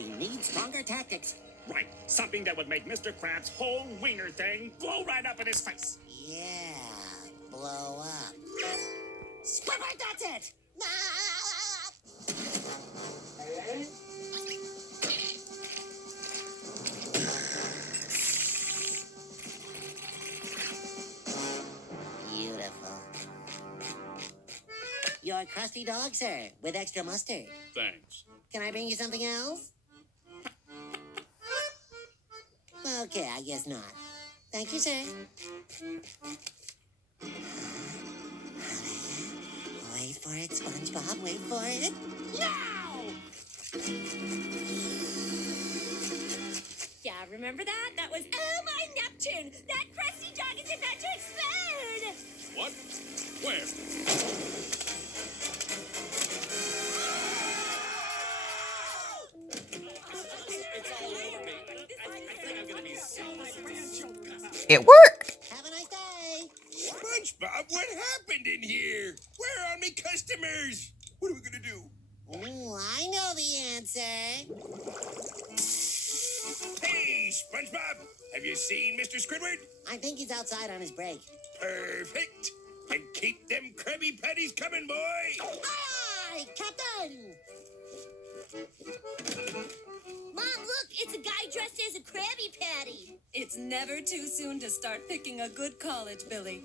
We need stronger tactics. Right. Something that would make Mr. Krabs' whole wiener thing blow right up in his face. Yeah, blow up. Squidward, that's it! Beautiful. Your crusty dog, sir, with extra mustard. Thanks. Can I bring you something else? Okay, I guess not. Thank you, sir. Wait for it, SpongeBob. Wait for it. Now! Yeah, remember that? That was, oh, my Neptune! That crusty dog is about to explode! What? Where? It worked. Have a nice day. SpongeBob, what happened in here? Where are my customers? What are we gonna do? Ooh, I know the answer. Hey, SpongeBob, have you seen Mr. Squidward? I think he's outside on his break. Perfect. And keep them Krabby Patties coming, boy. Aye, Captain! Mom, look! It's a guy dressed as a Krabby Patty! It's never too soon to start picking a good college, Billy.